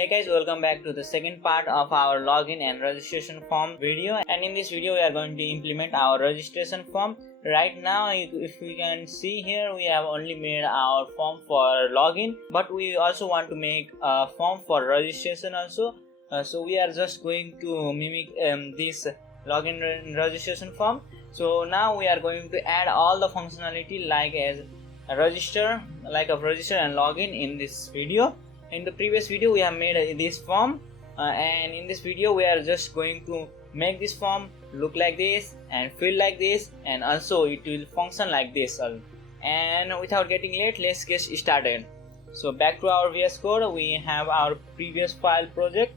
Hey guys, welcome back to the second part of our login and registration form video, and in this video we are going to implement our registration form. Right now if we can see here, we have only made our form for login, but we also want to make a form for registration also. So we are just going to mimic this login and registration form. So now we are going to add all the functionality like as a register and login in this video. In the previous video we have made this form, and in this video we are just going to make this form look like this and feel like this, and also it will function like this. And without getting late, let's get started. So back to our VS Code, we have our previous file project,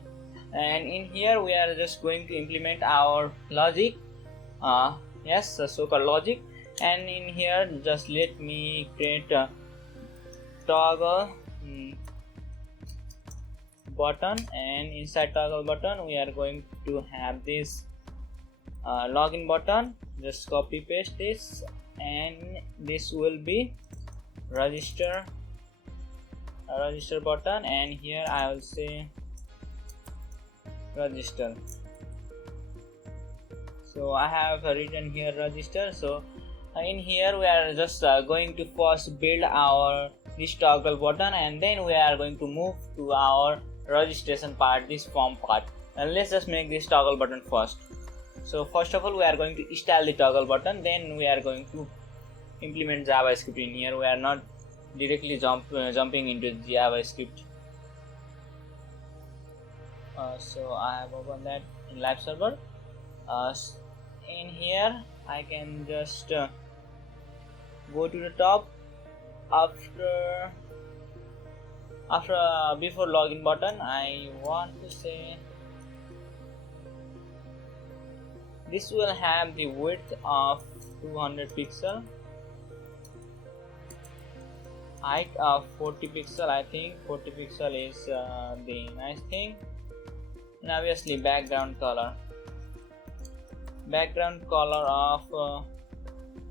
and in here we are just going to implement our logic, so-called logic. And in here just let me create a toggle button, and inside toggle button we are going to have this login button. Just copy paste this, and this will be register button, and here I will say register. So I have written here register. So in here we are just going to first build our this toggle button, and then we are going to move to our registration part, this form part. And let's just make this toggle button first. So first of all we are going to install the toggle button, then we are going to implement JavaScript in here. We are not directly jumping into JavaScript. So I have opened that in live server. In here I can just go to the top before login button. I want to say this will have the width of 200 pixel, height of 40 pixel. I think 40 pixel is the nice thing. And obviously background color of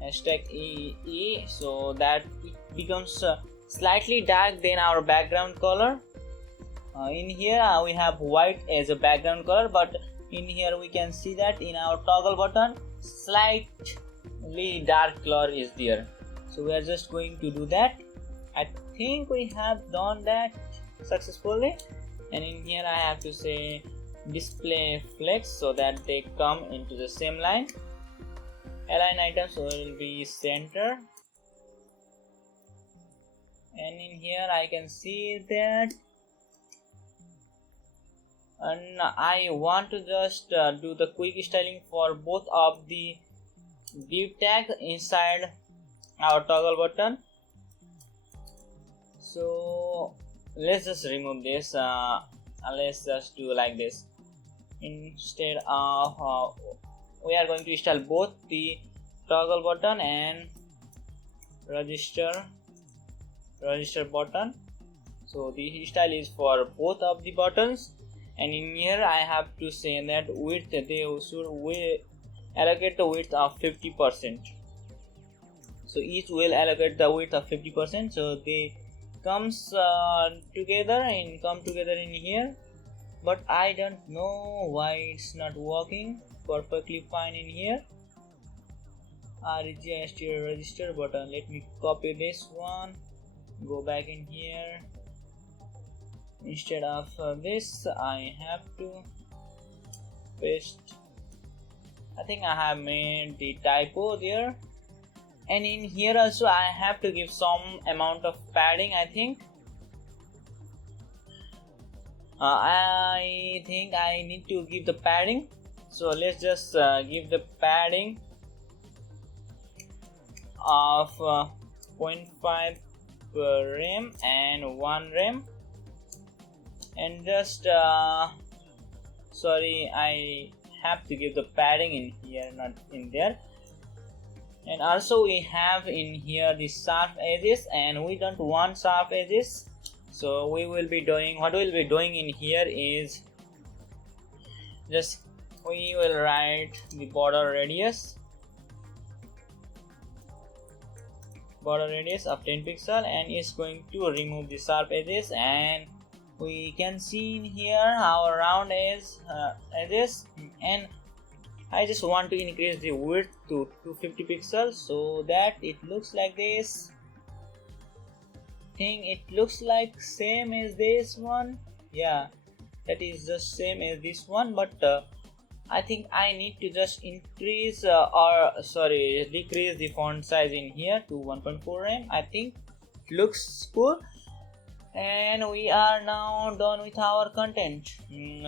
hashtag EE, so that it becomes slightly dark than our background color. In here we have white as a background color, but in here we can see that in our toggle button slightly dark color is there. So we are just going to do that. I think we have done that successfully. And in here I have to say display flex, so that they come into the same line. Align items, so it will be center. And in here I can see that, and I want to just do the quick styling for both of the div tags inside our toggle button. So let's just remove this. Let's just do like this. Instead of we are going to install both the toggle button and register button. So the style is for both of the buttons, and in here I have to say that width, they should allocate the width of 50%. So each will allocate the width of 50%, so they come together in here. But I don't know why it's not working perfectly fine in here. Register button. Let me copy this one, go back in here. Instead of this I have to paste. I think I have made the typo there. And in here also I have to give some amount of padding. I think I need to give the padding. So let's just give the padding of 0.5 rem and 1 rem, and just sorry, I have to give the padding in here, not in there. And also we have in here the sharp edges, and we don't want sharp edges. So what we'll be doing in here is just we will write the border radius of 10 pixel, and it's going to remove the sharp edges, and we can see in here our round is this, and I just want to increase the width to 250 pixels so that it looks like this. Think it looks like same as this one. Yeah, that is the same as this one, but I think I need to just increase decrease the font size in here to 1.4 em. I think it looks cool, and we are now done with our content.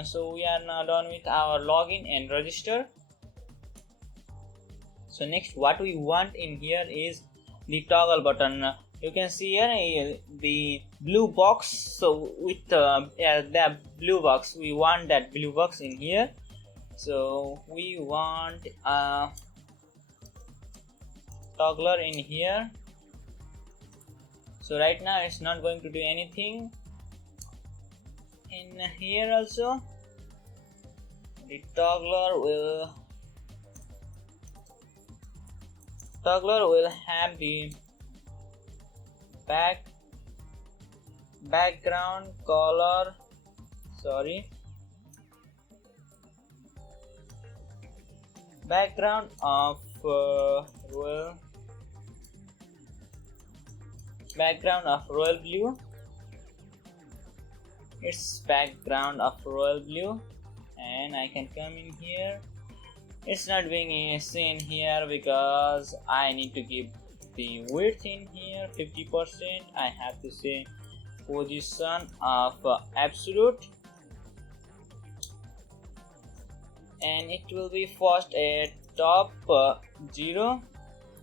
So we are now done with our login and register. So next, what we want in here is the toggle button. You can see here the blue box. So with the blue box, we want that blue box in here. So we want a toggler in here. So right now it's not going to do anything. In here also, the toggler will have the background color, background of royal blue. It's background of royal blue, and I can come in here. It's not being seen here because I need to give the width in here 50%. I have to say position of absolute, and it will be first at top 0.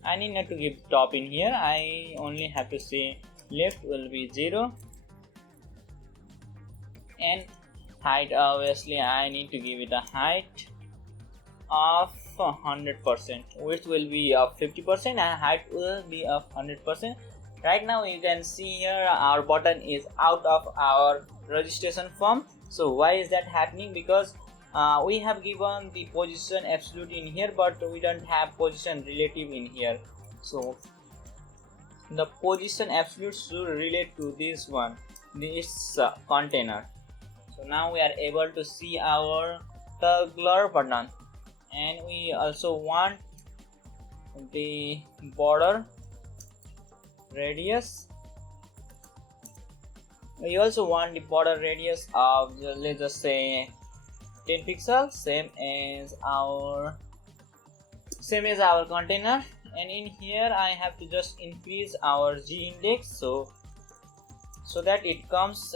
I need not to give top in here. I only have to say left will be 0, and height, obviously I need to give it a height of 100%. Width will be of 50% and height will be of 100%. Right now you can see here our button is out of our registration form. So why is that happening? Because we have given the position absolute in here, but we don't have position relative in here. So the position absolute should relate to this one, this container. So now we are able to see our toggler button, and we also want the border radius. We also want the border radius of, let's just say, 10 pixels, same as our container. And in here I have to just increase our G index so that it comes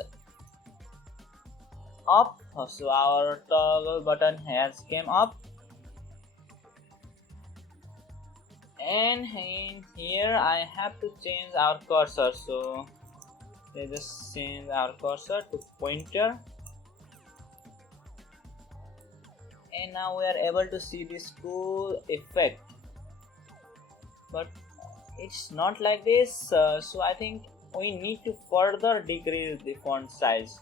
up. So our toggle button has came up, and in here I have to change our cursor. So let's just change our cursor to pointer, and now we are able to see this cool effect. But it's not like this, so I think we need to further decrease the font size.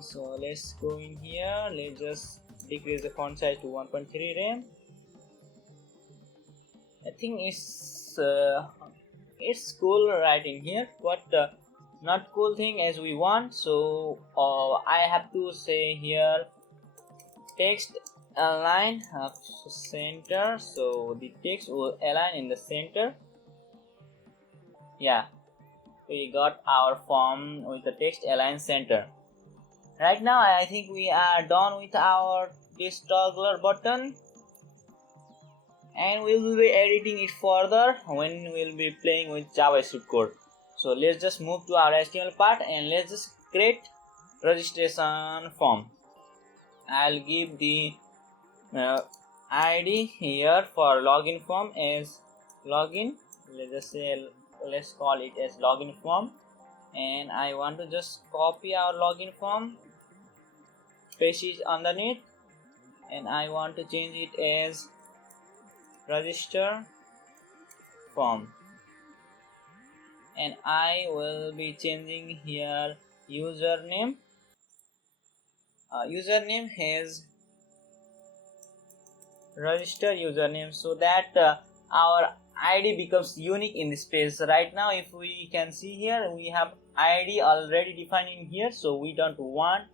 So let's go in here, let's just decrease the font size to 1.3 rem. I think it's cool right in here, but not cool thing as we want. So I have to say here text align center, so the text will align in the center. Yeah, we got our form with the text align center. Right now I think we are done with this toggler button, and we will be editing it further when we will be playing with JavaScript code. So let's just move to our HTML part, and let's just create registration form. I'll give the ID here for login form as login. Let's call it as login form, and I want to just copy our login form, paste it underneath, and I want to change it as register form, and I will be changing here username. Username has register username, so that our ID becomes unique in this space. Right now if we can see here, we have ID already defined in here, so we don't want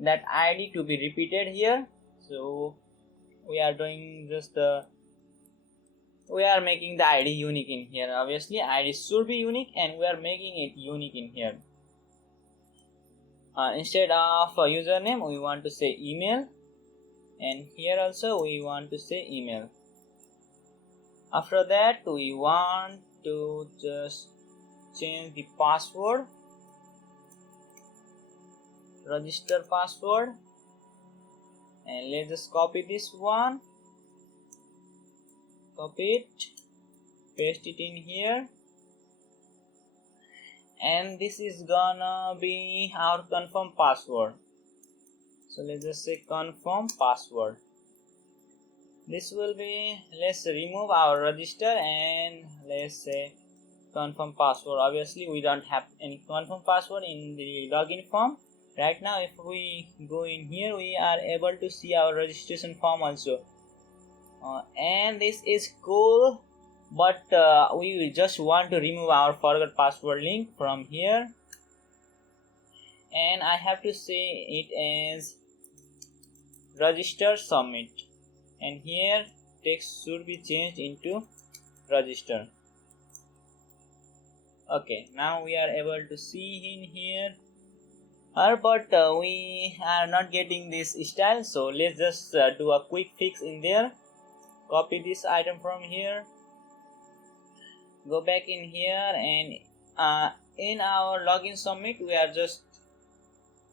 that ID to be repeated here. So we are doing just we are making the ID unique in here. Obviously ID should be unique, and we are making it unique in here. Instead of username, we want to say email, and here also we want to say email. After that, we want to just change the password, register password, and let's just copy this one, copy it, paste it in here, and this is gonna be our confirm password. So let's just say confirm password. This will be, let's remove our register and let's say confirm password. Obviously we don't have any confirm password in the login form. Right now if we go in here, we are able to see our registration form also, and this is cool, but we just want to remove our forgot password link from here, and I have to say it as register submit, and here text should be changed into register. Okay, now we are able to see in here, but we are not getting this style, so let's just do a quick fix in there. Copy this item from here, go back in here, and in our login submit we are just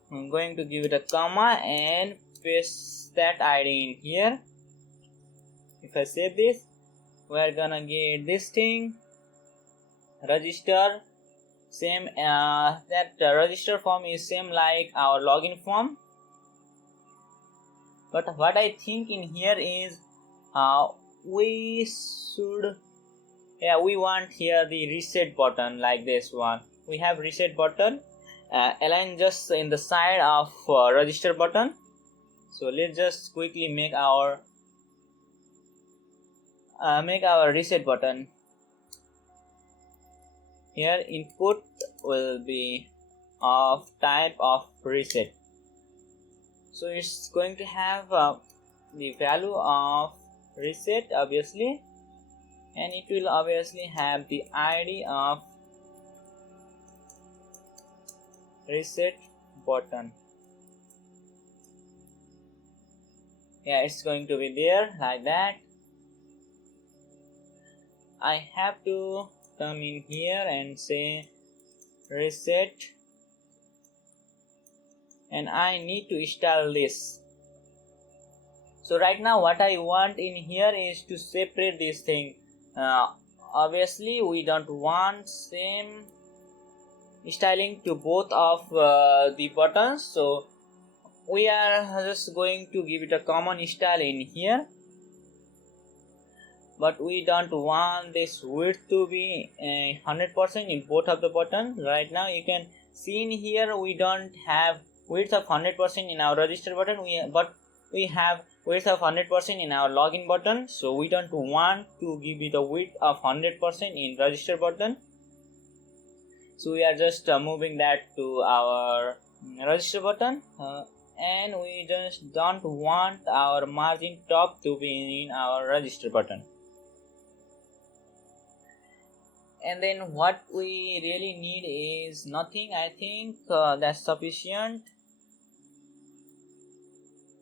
going to give it a comma and paste that ID in here. If I save this, we are gonna get this thing, register, same that register form is same like our login form, but what I think in here is we should, we want here the reset button like this one. We have reset button align just in the side of register button. So let's just quickly make our reset button. Here input will be of type of reset, so it's going to have the value of reset obviously, and it will obviously have the ID of reset button. Yeah, it's going to be there like that. I have to come in here and say reset, and I need to install this. So right now what I want in here is to separate this thing. Obviously we don't want same styling to both of the buttons, so we are just going to give it a common style in here, but we don't want this width to be 100% in both of the buttons. Right now you can see in here we don't have width of 100% in our register button, but we have width of 100% in our login button, so we don't want to give it a width of 100% in register button. So we are just moving that to our register button, and we just don't want our margin top to be in our register button. And then what we really need is nothing. I think that's sufficient.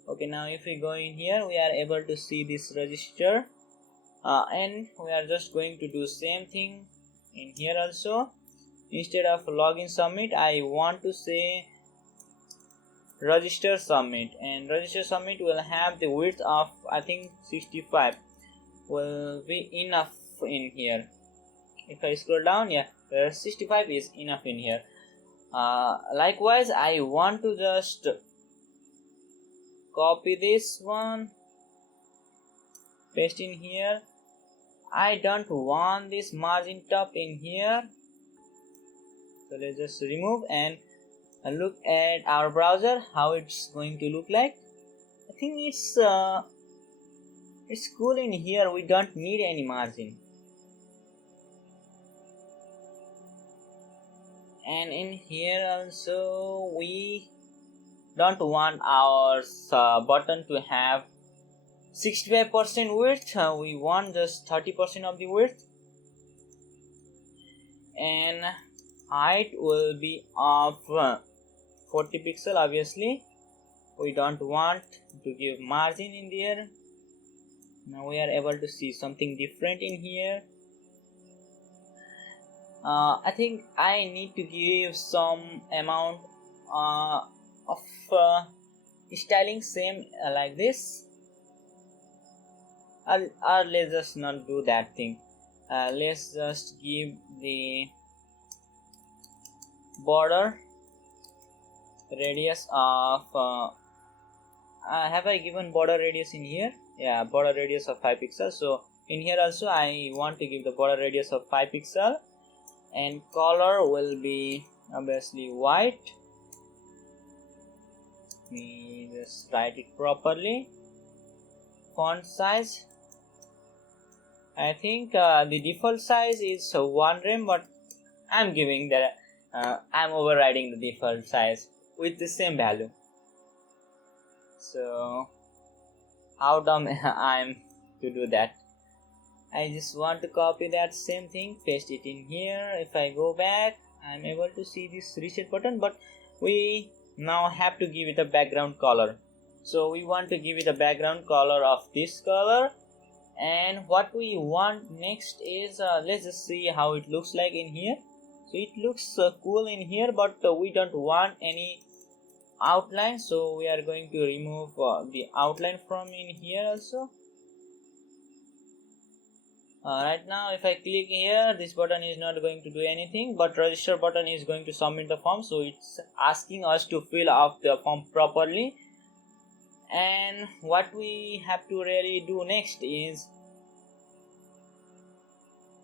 Okay, now if we go in here, we are able to see this register, and we are just going to do same thing in here also. Instead of login submit, I want to say register submit, and register submit will have the width of I think 65 will be enough in here. If I scroll down, 65 is enough in here. Likewise, I want to just copy this one, paste in here. I don't want this margin top in here, so let's just remove and look at our browser how it's going to look like. I think it's cool in here. We don't need any margin. And in here also we don't want our button to have 65% width. We want just 30% of the width, and height will be of 40 pixel. Obviously we don't want to give margin in there. Now we are able to see something different in here. I think I need to give some amount of styling, same like this. Or let's just not do that thing. Let's just give the border radius of have I given border radius in here? Yeah, border radius of 5 pixels. So in here also I want to give the border radius of 5 pixel, and color will be obviously white. We just write it properly. Font size, I think the default size is 1 rem, but I'm giving that I'm overriding the default size with the same value. So how dumb I'm to do that. I just want to copy that same thing, paste it in here. If I go back, I'm able to see this reset button, but we now have to give it a background color. So we want to give it a background color of this color, and what we want next is let's just see how it looks like in here. So it looks cool in here, but we don't want any outline, so we are going to remove the outline from in here also. Right now if I click here, this button is not going to do anything, but register button is going to submit the form, so it's asking us to fill out the form properly. And what we have to really do next is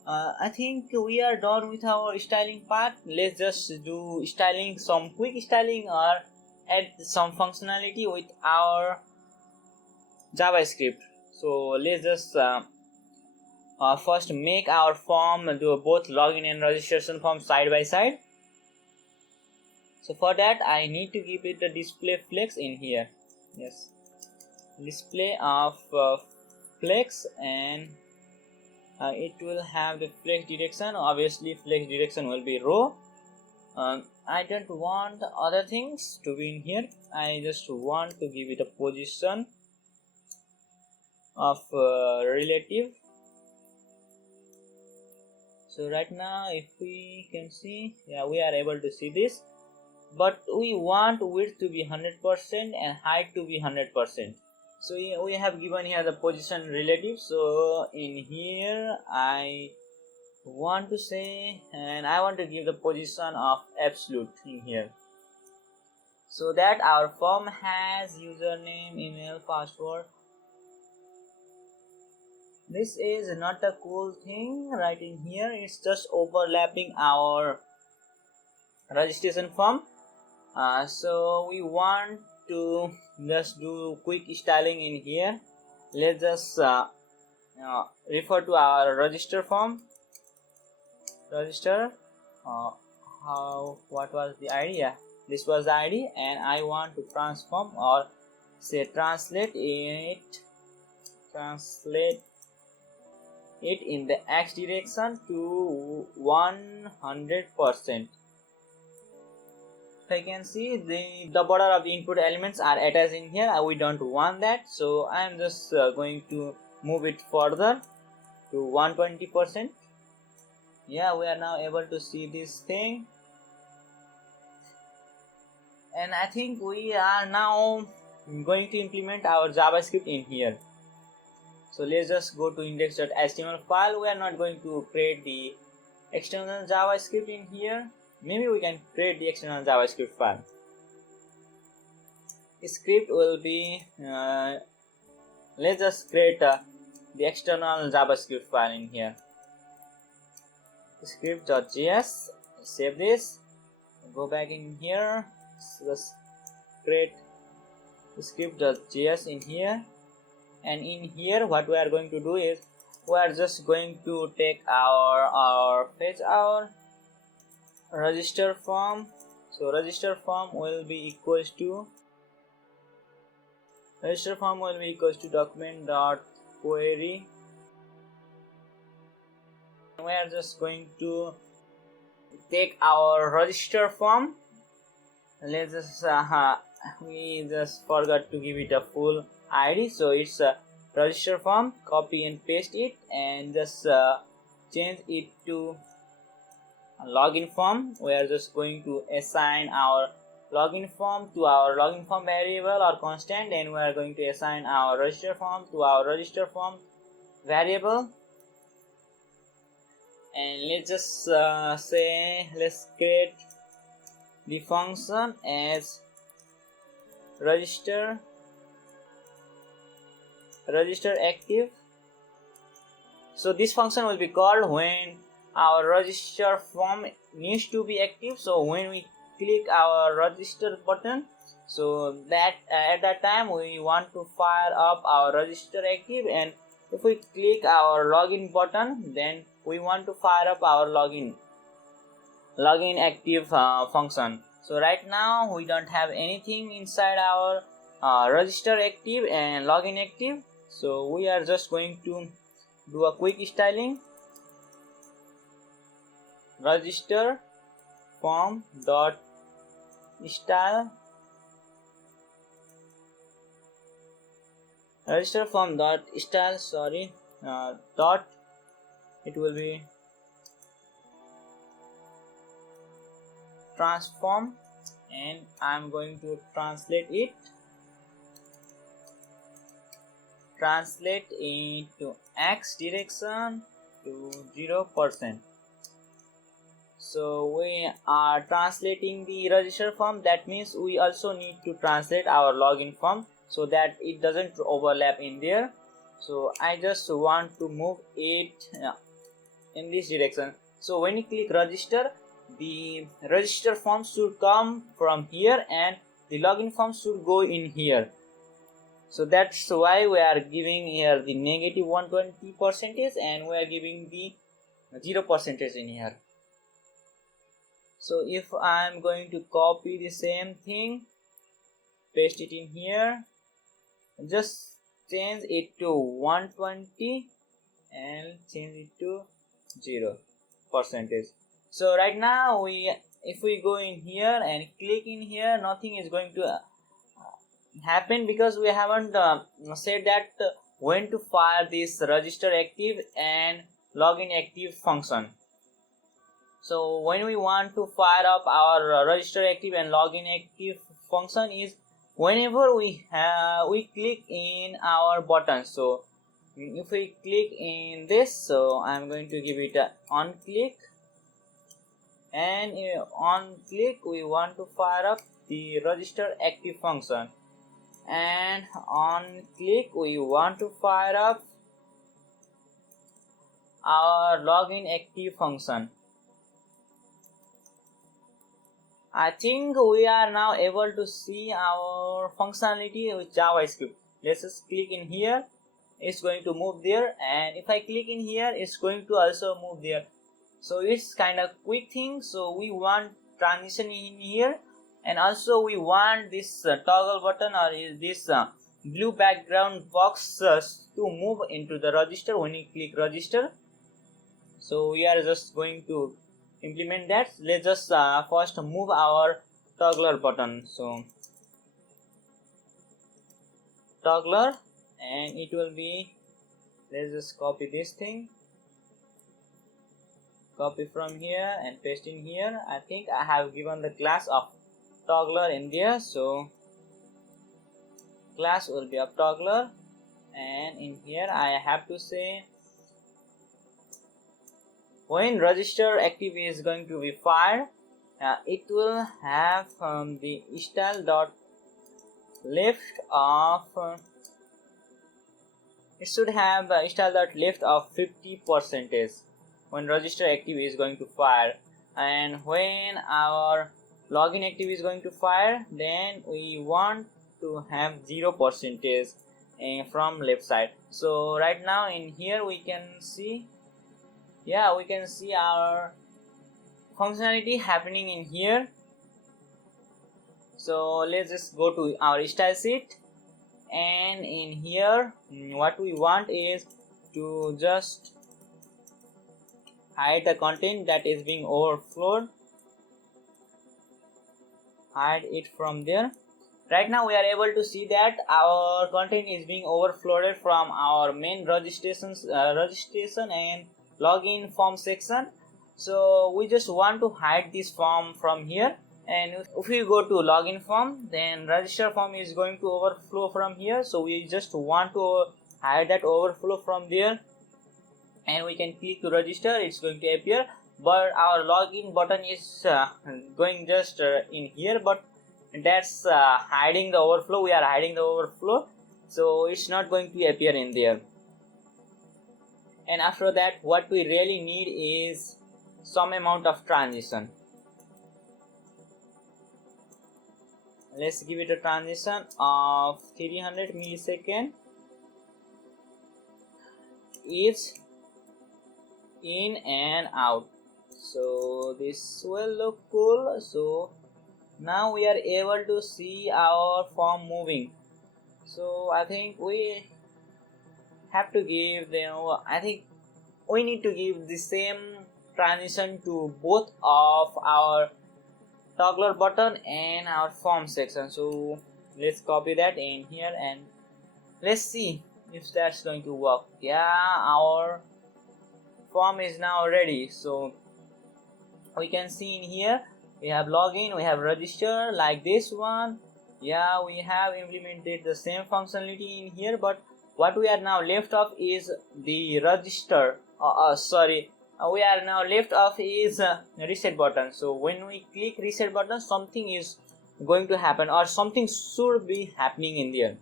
I think we are done with our styling part. Let's just do styling, some quick styling, or add some functionality with our JavaScript. So let's just first make our form, do both login and registration form side by side. So for that I need to give it a display flex in here. Yes, display of flex, and it will have the flex direction. Obviously flex direction will be row. I don't want other things to be in here. I just want to give it a position of relative. So right now if we can see, yeah, we are able to see this, but we want width to be 100% and height to be 100%. So we have given here the position relative. So in here I want to say, and I want to give the position of absolute in here, so that our form has username, email, password. This is not a cool thing right in here. It's just overlapping our registration form. So we want to just do quick styling in here. Let's just refer to our register form. Register, what was the ID? Yeah, this was the ID, and I want to transform, or say translate it in the x direction to 100%. I can see the border of the input elements are attached in here. We don't want that, so I am just going to move it further to 120%. Yeah, we are now able to see this thing, and I think we are now going to implement our JavaScript in here. So let's just go to index.html file. We are not going to create the external JavaScript in here. Maybe we can create the external JavaScript file. The script will be let's just create the external JavaScript file in here. Script.js, save this, go back in here, just create script.js in here, and in here what we are going to do is we are just going to take our fetch our register form. So register form will be equals to document dot query. We are just going to take our register form. Let's just we just forgot to give it a full ID, so it's a register form. Copy and paste it and just change it to a login form. We are just going to assign our login form to our login form variable or constant, and we are going to assign our register form to our register form variable. And let's just say let's create the function as register active. So this function will be called when our register form needs to be active. So when we click our register button, so that at that time we want to fire up our register active, and if we click our login button, then we want to fire up our login active function. So right now we don't have anything inside our register active and login active, so we are just going to do a quick styling. Register form dot style, dot, it will be transform, and I'm going to translate into x direction to 0%. So we are translating the register form. That means we also need to translate our login form so that it doesn't overlap in there. So I just want to move it in this direction. So when you click register, the register form should come from here and the login form should go in here. So that's why we are giving here the negative 120% and we are giving the 0% in here. So if I am going to copy the same thing, paste it in here, just change it to 120 and change it to 0%. So right now if we go in here and click in here, nothing is going to happen because we haven't said that when to fire this register active and login active function. So when we want to fire up our register active and login active function is whenever we click in our button. So if we click in this, so I'm going to give it a on click, and on click we want to fire up the register active function, and on click we want to fire up our login active function. I think we are now able to see our functionality with JavaScript. Let's just click in here, it's going to move there, and if I click in here, it's going to also move there. So it's kind of quick thing. So we want transition in here, and also we want this toggle button or this blue background box to move into the register when you click register. So we are just going to implement that. Let's just first move our toggler button. So toggler, and it will be, let's just copy this thing, copy from here and paste in here. I think I have given the class of toggler in there, so class will be of toggler, and in here I have to say when register active is going to be fired, it will have the style dot left of it should have style dot left of 50% when register active is going to fire, and when our login active is going to fire, then we want to have 0% from left side. So right now in here we can see, yeah, we can see our functionality happening in here. So let's just go to our style sheet, and in here what we want is to just hide the content that is being overflowed, hide it from there. Right now we are able to see that our content is being overflowed from our main registration and login form section. So we just want to hide this form from here, and if we go to login form, then register form is going to overflow from here. So we just want to hide that overflow from there, and we can click to register. It's going to appear, but our login button is going just in here, but that's hiding the overflow. We are hiding the overflow, so it's not going to appear in there. And after that, what we really need is some amount of transition. Let's give it a transition of 300 millisecond each in and out. So this will look cool. So now we are able to see our form moving. So I think we have to give them, I think we need to give the same transition to both of our toggler button and our form section. So let's copy that in here and let's see if that's going to work. Yeah, our form is now ready. So we can see in here we have login, we have register like this one. Yeah, we have implemented the same functionality in here, but what we are now left of is the register. We are now left of is reset button. So when we click reset button, something is going to happen, or something should be happening in there.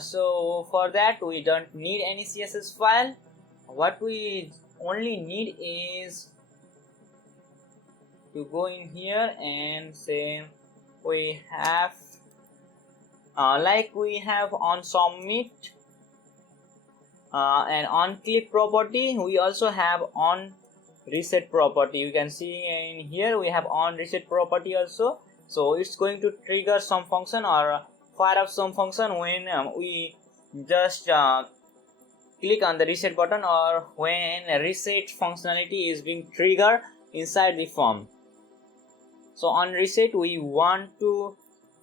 So for that we don't need any CSS file. What we only need is to go in here and say we have like we have on submit and on click property, we also have on reset property. You can see in here we have on reset property also. So it's going to trigger some function or fire up some function when we just click on the reset button, or when a reset functionality is being triggered inside the form. So on reset we want to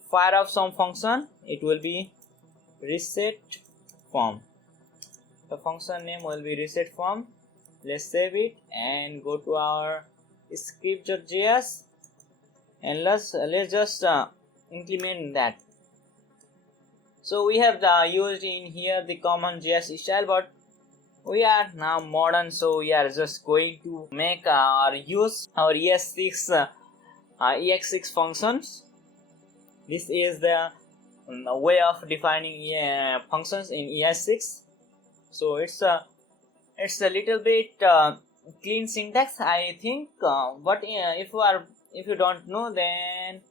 fire up some function. It will be reset form. The function name will be reset form. Let's save it and go to our script.js and let's just implement that. So we have used in here the common JS style, but we are now modern, so we are just going to make or use our EX6 functions. This is the way of defining functions in ES6. So it's a little bit clean syntax, I think. But if you don't know, then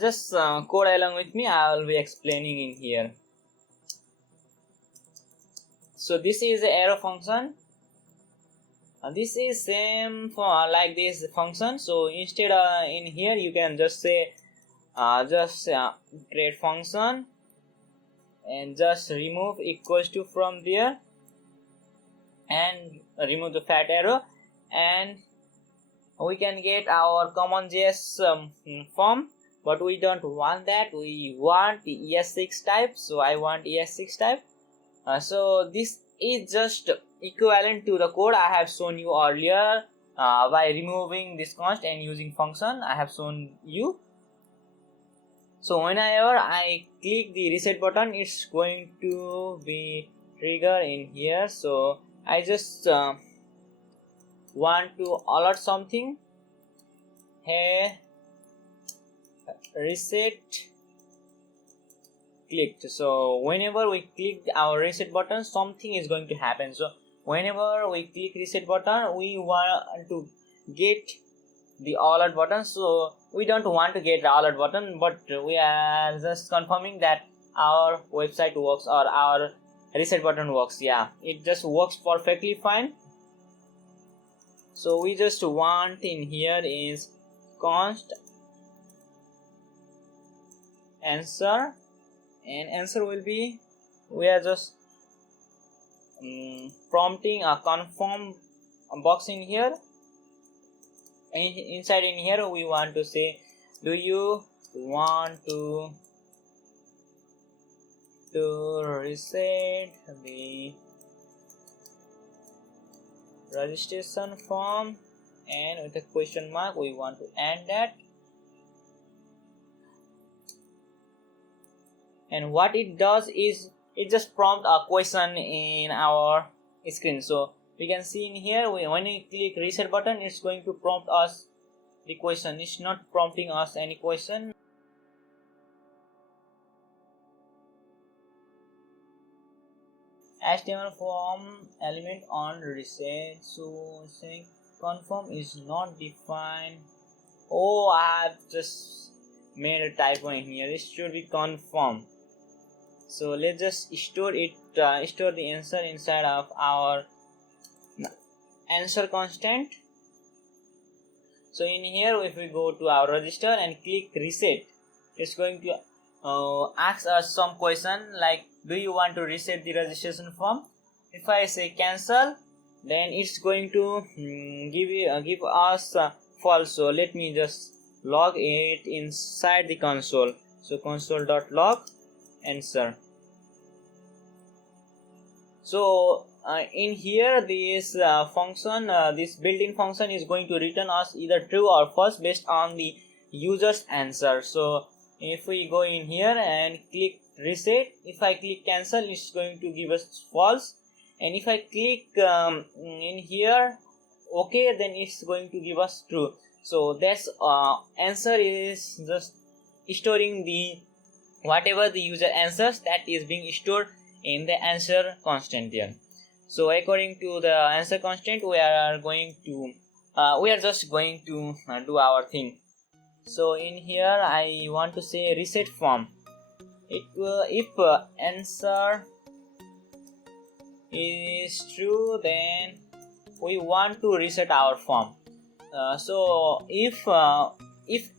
just code along with me. I will be explaining in here. So this is the arrow function. This is same for like this function. So instead in here you can just say create function and just remove equals to from there and remove the fat arrow, and we can get our common JS form. But we don't want that. We want the ES6 type. So I want ES6 type. So this is just equivalent to the code I have shown you earlier by removing this const and using function. I have shown you. So whenever I click the reset button, it's going to be trigger in here. So I just want to alert something. Hey, reset clicked. So whenever we click our reset button, something is going to happen. So whenever we click reset button, we want to get the alert button. So we don't want to get the alert button, but we are just confirming that our website works or our reset button works. Yeah, it just works perfectly fine. So we just want in here is const answer, and answer will be, we are just prompting a confirm box in here. Inside in here we want to say, do you want to reset the registration form, and with a question mark we want to add that. And what it does is it just prompt a question in our screen. So we can see in here, when we click reset button, it's going to prompt us the question. It's not prompting us any question. HTML form element on reset, so saying confirm is not defined. Oh, I have just made a typo in here. It should be confirm. So let's just store it, store the answer inside of our answer constant. So in here, if we go to our register and click reset, it's going to ask us some question like, do you want to reset the registration form? If I say cancel, then it's going to give us false. So let me just log it inside the console. So console.log answer. So in here, this function, this built-in function is going to return us either true or false based on the user's answer. So if we go in here and click reset, if I click cancel, it's going to give us false, and if I click in here okay, then it's going to give us true. So that's answer is just storing the whatever the user answers, that is being stored in the answer constant there. So according to the answer constant, we are just going to do our thing. So in here I want to say reset form. If answer is true, then we want to reset our form. So if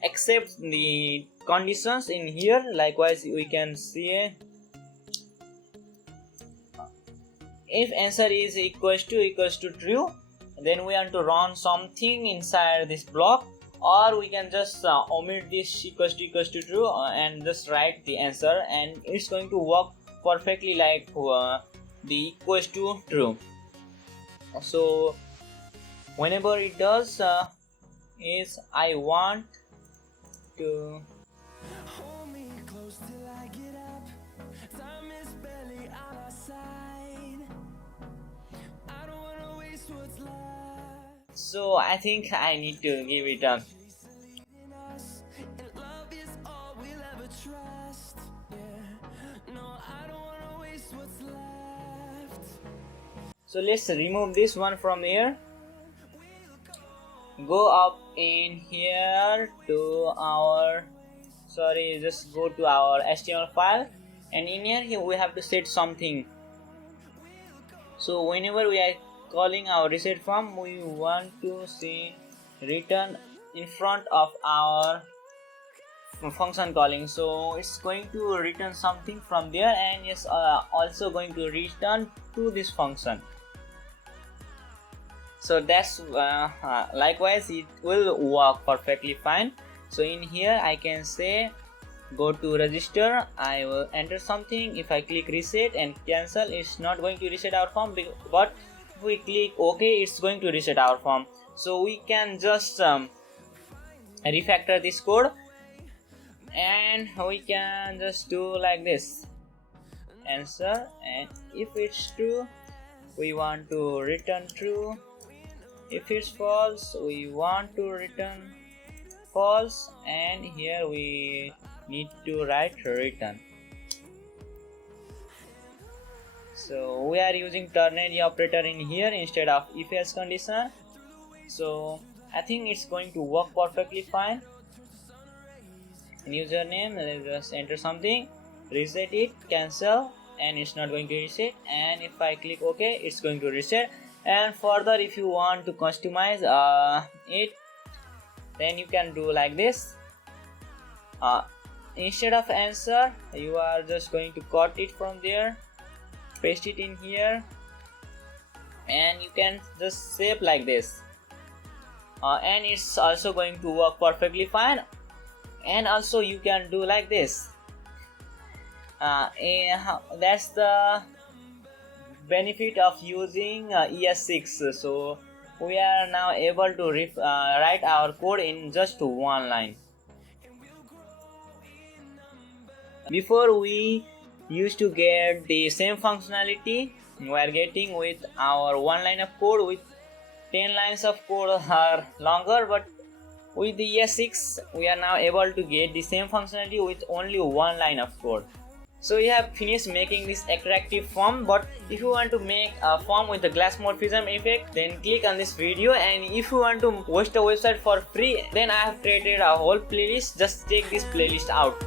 accept the conditions in here, likewise we can see if answer is equals to true, then we want to run something inside this block, or we can just omit this equals to true and just write the answer, and it's going to work perfectly like the equals to true. So whenever it does is I want to hold me close till I get up. Time is barely on our side. I don't wanna waste what's left. So I think I need to give it a So let's remove this one from here. Go up in here to our just go to our HTML file, and in here we have to set something. So whenever we are calling our reset form, we want to see return in front of our function calling. So it's going to return something from there, and it's also going to return to this function. So that's likewise it will work perfectly fine. So in here I can say go to register, I will enter something. If I click reset and cancel, it's not going to reset our form, but if we click OK, it's going to reset our form. So we can just refactor this code, and we can just do like this answer, and if it's true we want to return true, if it's false we want to return false, and here we need to write return. So we are using ternary operator in here instead of if else condition. So I think it's going to work perfectly fine. Username, let's just enter something, reset it, cancel, and it's not going to reset, and if I click OK, it's going to reset. And further, if you want to customize it, then you can do like this. Instead of answer, you are just going to cut it from there, paste it in here, and you can just save like this, and it's also going to work perfectly fine. And also you can do like this. That's the benefit of using ES6. So we are now able to write our code in just one line. Before, we used to get the same functionality we are getting with our one line of code with 10 lines of code or longer, but with the ES6 we are now able to get the same functionality with only one line of code. So we have finished making this attractive form, but if you want to make a form with the glass morphism effect, then click on this video. And if you want to host a website for free, then I have created a whole playlist. Just check this playlist out.